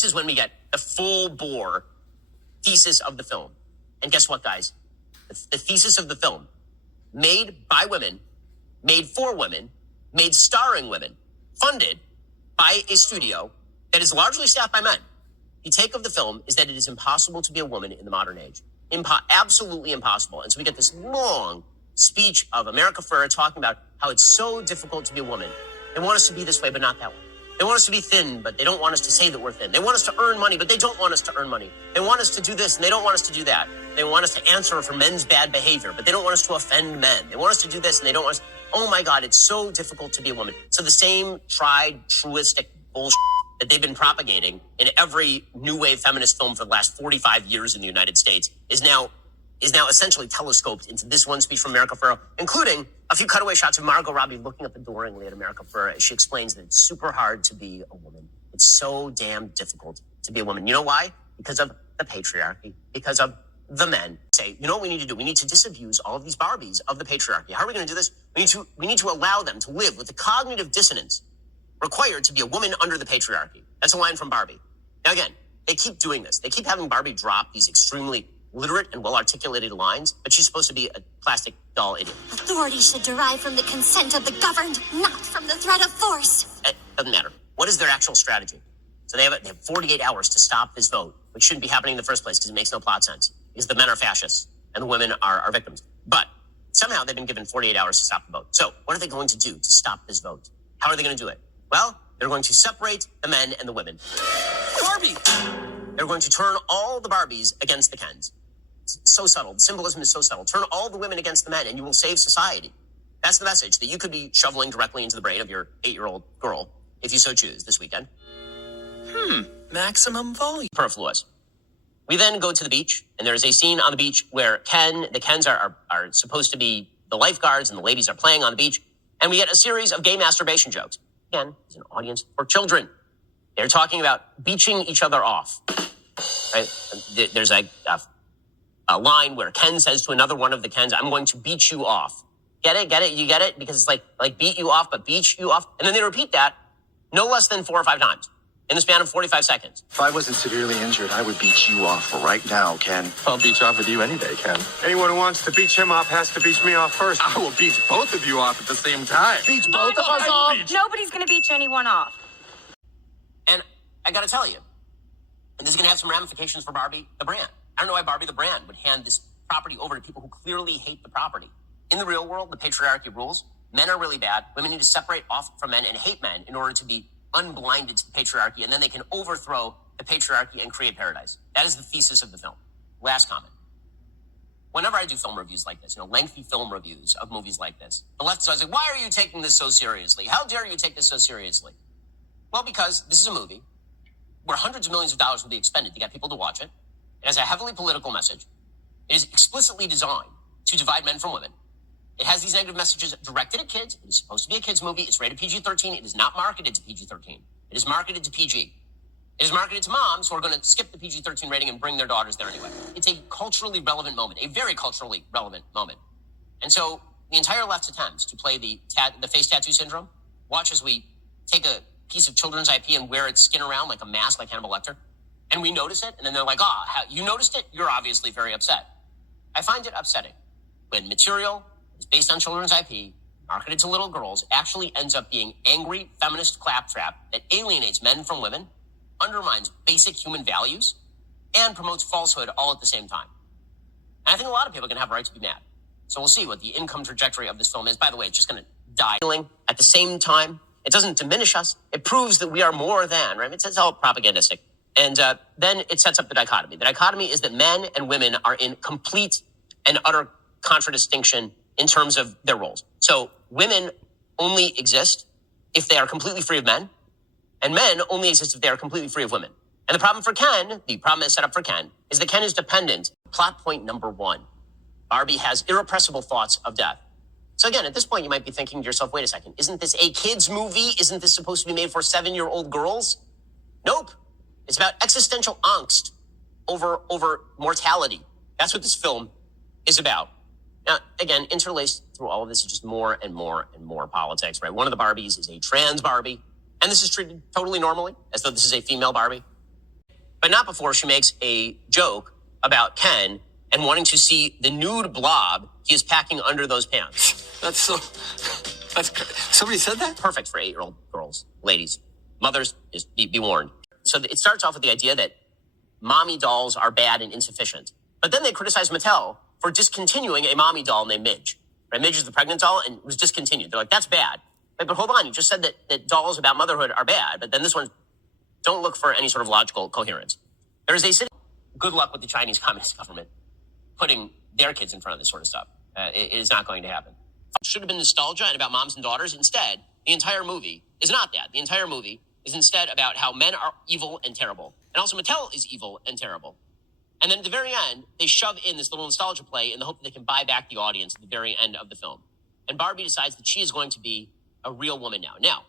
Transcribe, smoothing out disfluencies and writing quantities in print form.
This is when we get the full-bore thesis of the film. And guess what, guys? The thesis of the film, made by women, made for women, made starring women, funded by a studio that is largely staffed by men. The take of the film is that it is impossible to be a woman in the modern age. Absolutely impossible. And so we get this long speech of America Ferrera talking about how it's so difficult to be a woman. They want us to be this way, but not that way. They want us to be thin, but they don't want us to say that we're thin. They want us to earn money, but they don't want us to earn money. They want us to do this, and they don't want us to do that. They want us to answer for men's bad behavior, but they don't want us to offend men. They want us to do this, and they don't want us... Oh, my God, it's so difficult to be a woman. So the same tried, truistic bullshit that they've been propagating in every new wave feminist film for the last 45 years in the United States is now essentially telescoped into this one speech from America Ferrera, including a few cutaway shots of Margot Robbie looking up adoringly at America Ferrera as she explains that it's super hard to be a woman. It's so damn difficult to be a woman. You know why? Because of the patriarchy, because of the men. Say, you know what we need to do? We need to disabuse all of these Barbies of the patriarchy. How are we going to do this? We need to allow them to live with the cognitive dissonance required to be a woman under the patriarchy. That's a line from Barbie. Now, again, they keep doing this. They keep having Barbie drop these extremely literate and well-articulated lines, but she's supposed to be a plastic doll idiot. Authority should derive from the consent of the governed, not from the threat of force. It doesn't matter. What is their actual strategy? So they have 48 hours to stop this vote, which shouldn't be happening in the first place because it makes no plot sense, because the men are fascists and the women are victims. But somehow they've been given 48 hours to stop the vote. So what are they going to do to stop this vote? How are they going to do it? Well, they're going to separate the men and the women. Barbie! They're going to turn all the Barbies against the Kens. It's so subtle. The symbolism is so subtle. Turn all the women against the men and you will save society. That's the message that you could be shoveling directly into the brain of your 8-year-old girl, if you so choose, this weekend. Maximum volume. Superfluous. We then go to the beach, and there's a scene on the beach where the Kens are supposed to be the lifeguards, and the ladies are playing on the beach, and we get a series of gay masturbation jokes. Again, it's an audience for children. They're talking about beaching each other off. Right? There's a line where Ken says to another one of the Kens, "I'm going to beat you off." Get it? Get it? You get it? Because it's like beat you off, but beach you off. And then they repeat that no less than 4 or 5 times in the span of 45 seconds. If I wasn't severely injured, I would beat you off right now, Ken. I'll beach off with you any day, Ken. Anyone who wants to beach him off has to beach me off first. I will beach both of you off at the same time. Beach both of us off? Nobody's going to beach anyone off. And I got to tell you, and this is going to have some ramifications for Barbie the brand. I don't know why Barbie the brand would hand this property over to people who clearly hate the property. In the real world, the patriarchy rules. Men are really bad. Women need to separate off from men and hate men in order to be unblinded to the patriarchy, and then they can overthrow the patriarchy and create paradise. That is the thesis of the film. Last comment. Whenever I do film reviews like this, lengthy film reviews of movies like this, the left is always like, why are you taking this so seriously? How dare you take this so seriously? Well, because this is a movie where hundreds of millions of dollars will be expended to get people to watch it. It has a heavily political message. It is explicitly designed to divide men from women. It has these negative messages directed at kids. It is supposed to be a kids movie. It's rated PG-13. It is not marketed to PG-13. It is marketed to PG. It is marketed to moms who are going to skip the PG-13 rating and bring their daughters there anyway. It's a culturally relevant moment, a very culturally relevant moment. And so the entire left's attempts to play the face tattoo syndrome, watch as we take a piece of children's IP and wear its skin around like a mask, like Hannibal Lecter, and we notice it, and then they're like, you noticed it? You're obviously very upset. I find it upsetting when material is based on children's IP, marketed to little girls, actually ends up being angry feminist claptrap that alienates men from women, undermines basic human values, and promotes falsehood all at the same time. And I think a lot of people are going to have a right to be mad. So we'll see what the income trajectory of this film is. By the way, it's just going to die. At the same time, it doesn't diminish us. It proves that we are more than, right? It's all propagandistic. And then it sets up the dichotomy. The dichotomy is that men and women are in complete and utter contradistinction in terms of their roles. So women only exist if they are completely free of men, and men only exist if they are completely free of women. And the problem for Ken, the problem that's set up for Ken, is that Ken is dependent. Plot point number 1. Barbie has irrepressible thoughts of death. So again, at this point, you might be thinking to yourself, wait a second, isn't this a kid's movie? Isn't this supposed to be made for 7-year-old girls? Nope. It's about existential angst over mortality. That's what this film is about. Now, again, interlaced through all of this is just more and more and more politics, right? One of the Barbies is a trans Barbie, and this is treated totally normally, as though this is a female Barbie. but not before she makes a joke about Ken and wanting to see the nude blob he is packing under those pants. Somebody said that? Perfect for 8-year-old girls, ladies, mothers, just be warned. So it starts off with the idea that mommy dolls are bad and insufficient. But then they criticize Mattel for discontinuing a mommy doll named Midge. Right? Midge is the pregnant doll and it was discontinued. They're like, that's bad. Like, but hold on, you just said that dolls about motherhood are bad, but then this one, don't look for any sort of logical coherence. There is a city. Good luck with the Chinese Communist government putting their kids in front of this sort of stuff. It is not going to happen. It should have been nostalgia and about moms and daughters. Instead, the entire movie is not that. The entire movie is instead about how men are evil and terrible. And also Mattel is evil and terrible. And then at the very end, they shove in this little nostalgia play in the hope that they can buy back the audience at the very end of the film. And Barbie decides that she is going to be a real woman now. Now,